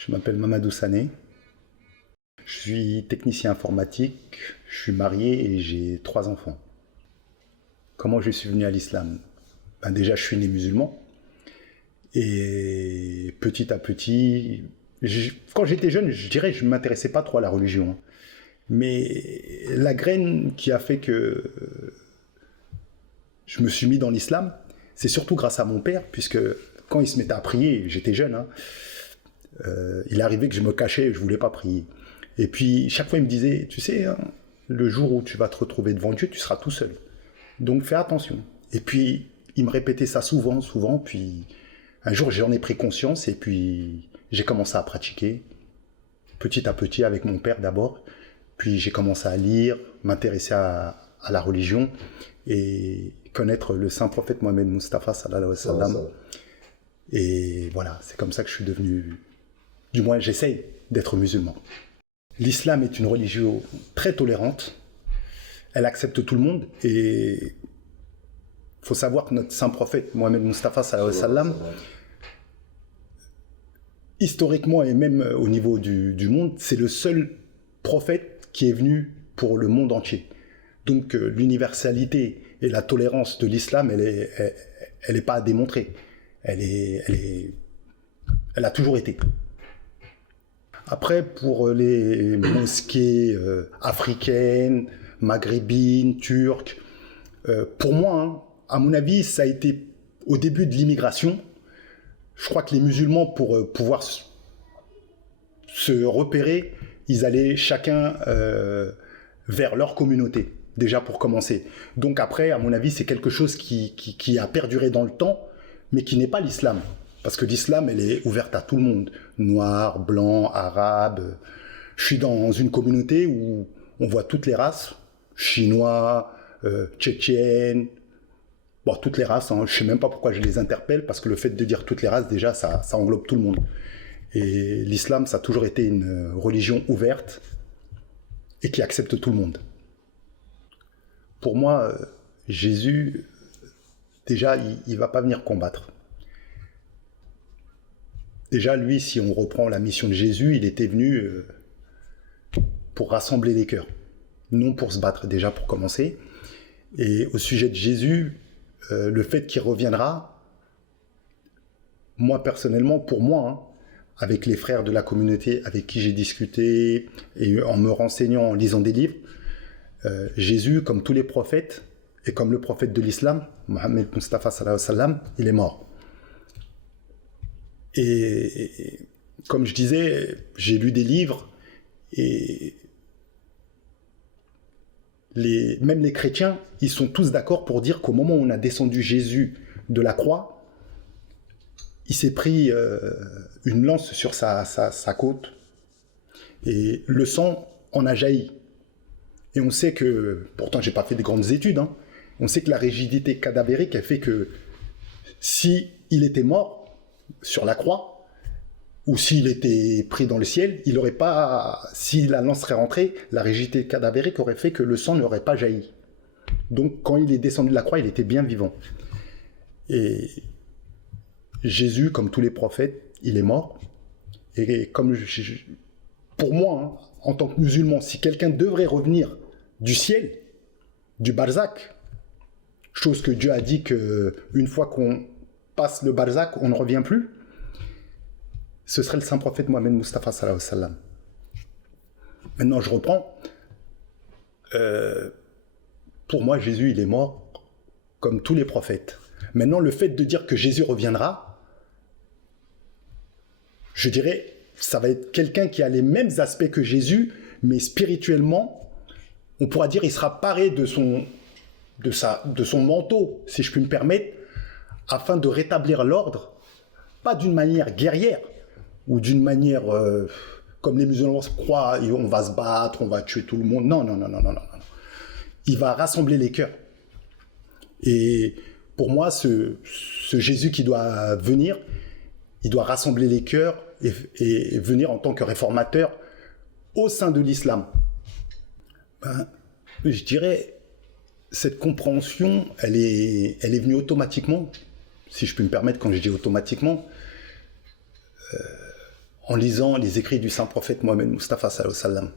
Je m'appelle Mamadou Sané. Je suis technicien informatique, je suis marié et j'ai 3 enfants. Comment je suis venu à l'islam? Déjà, je suis né musulman. Et petit à petit, quand j'étais jeune, je dirais que je ne m'intéressais pas trop à la religion. Mais la graine qui a fait que je me suis mis dans l'islam, c'est surtout grâce à mon père, puisque quand il se mettait à prier, j'étais jeune, il arrivait que je me cachais et je ne voulais pas prier. Et puis, chaque fois, il me disait, tu sais, le jour où tu vas te retrouver devant Dieu, tu seras tout seul. Donc, fais attention. Et puis, il me répétait ça souvent, puis un jour, j'en ai pris conscience et puis j'ai commencé à pratiquer, petit à petit, avec mon père d'abord. Puis j'ai commencé à lire, m'intéresser à la religion et connaître le saint prophète Mohammed Mustafa sallallahu alayhi wa sallam. Et voilà, c'est comme ça que je suis devenu, du moins j'essaye d'être musulman. L'islam est une religion très tolérante, elle accepte tout le monde et il faut savoir que notre saint prophète Mohammed Mustafa sallallahu alayhi wa sallam, historiquement et même au niveau du monde, c'est le seul prophète qui est venu pour le monde entier. Donc l'universalité et la tolérance de l'islam, elle est pas à démontrer. Elle a toujours été. Après, pour les mosquées africaines, maghrébines, turques, pour moi, à mon avis, ça a été au début de l'immigration. Je crois que les musulmans, pour pouvoir se repérer, ils allaient chacun vers leur communauté, déjà pour commencer. Donc après, à mon avis, c'est quelque chose qui a perduré dans le temps, mais qui n'est pas l'islam. Parce que l'islam, elle est ouverte à tout le monde. Noir, blanc, arabe. Je suis dans une communauté où on voit toutes les races. Chinois, tchétchènes, bon, toutes les races. Je ne sais même pas pourquoi je les interpelle, parce que le fait de dire toutes les races, déjà, ça englobe tout le monde. Et l'islam, ça a toujours été une religion ouverte et qui accepte tout le monde. Pour moi, Jésus, déjà, il ne va pas venir combattre. Déjà, lui, si on reprend la mission de Jésus, il était venu pour rassembler les cœurs, non pour se battre, déjà pour commencer. Et au sujet de Jésus, le fait qu'il reviendra, moi personnellement, pour moi, avec les frères de la communauté avec qui j'ai discuté, et en me renseignant, en lisant des livres, Jésus, comme tous les prophètes, et comme le prophète de l'islam, Mohammed Mustafa sallallahu alayhi wa sallam, il est mort. Et comme je disais, j'ai lu des livres, et même les chrétiens, ils sont tous d'accord pour dire qu'au moment où on a descendu Jésus de la croix, il s'est pris une lance sur sa côte, et le sang en a jailli. Et on sait que, pourtant j'ai pas fait de grandes études, on sait que la rigidité cadavérique a fait que si il était mort sur la croix, ou s'il était pris dans le ciel, il aurait pas, si la lance serait rentrée, la rigidité cadavérique aurait fait que le sang n'aurait pas jailli. Donc quand il est descendu de la croix, il était bien vivant. Et Jésus, comme tous les prophètes, il est mort. Et comme pour moi, en tant que musulman, si quelqu'un devrait revenir du ciel, du barzakh, chose que Dieu a dit qu'une fois qu'on passe le barzakh, on ne revient plus, ce serait le saint prophète Mohammed Mustafa sallallahu alayhi wa sallam. Maintenant, je reprends. Pour moi, Jésus, il est mort comme tous les prophètes. Maintenant, le fait de dire que Jésus reviendra, je dirais, ça va être quelqu'un qui a les mêmes aspects que Jésus, mais spirituellement, on pourra dire il sera paré de son manteau, si je puis me permettre, afin de rétablir l'ordre, pas d'une manière guerrière, ou d'une manière comme les musulmans croient, on va se battre, on va tuer tout le monde. Non. Il va rassembler les cœurs. Et pour moi, ce Jésus qui doit venir, il doit rassembler les cœurs et venir en tant que réformateur au sein de l'islam. Je dirais, cette compréhension, elle est venue automatiquement, si je peux me permettre quand je dis automatiquement. en lisant les écrits du saint prophète Mohammed Mustafa sallallahu alayhi wa sallam.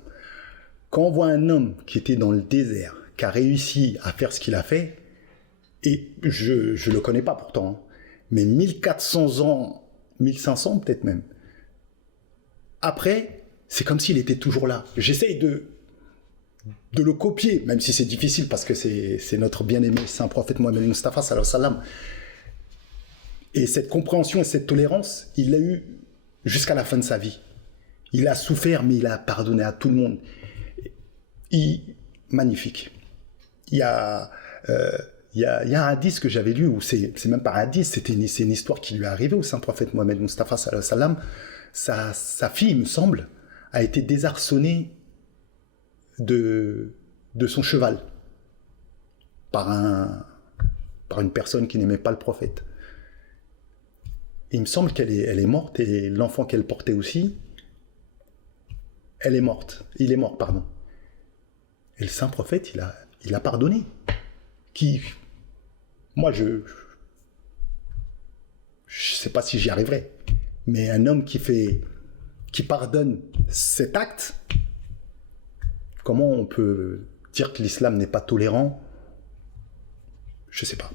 Quand on voit un homme qui était dans le désert, qui a réussi à faire ce qu'il a fait, et je ne le connais pas pourtant, hein, mais 1400 ans, 1500 peut-être même, après, c'est comme s'il était toujours là. J'essaye de le copier, même si c'est difficile parce que c'est notre bien-aimé saint prophète Mohammed Mustafa sallallahu alayhi wa sallam. Et cette compréhension et cette tolérance, il l'a eu jusqu'à la fin de sa vie. Il a souffert, mais il a pardonné à tout le monde. Magnifique. Il y a un hadith que j'avais lu, où c'est même pas un hadith, c'est une histoire qui lui est arrivée au saint prophète Mohammed Mustafa sallallahu alayhi wa sallam. Sa fille, il me semble, a été désarçonnée de son cheval par une personne qui n'aimait pas le prophète. Il me semble qu'elle est morte, et l'enfant qu'elle portait aussi, il est mort, pardon. Et le saint prophète, il a pardonné. Moi, je sais pas si j'y arriverai, mais un homme qui pardonne cet acte, comment on peut dire que l'islam n'est pas tolérant? Je sais pas.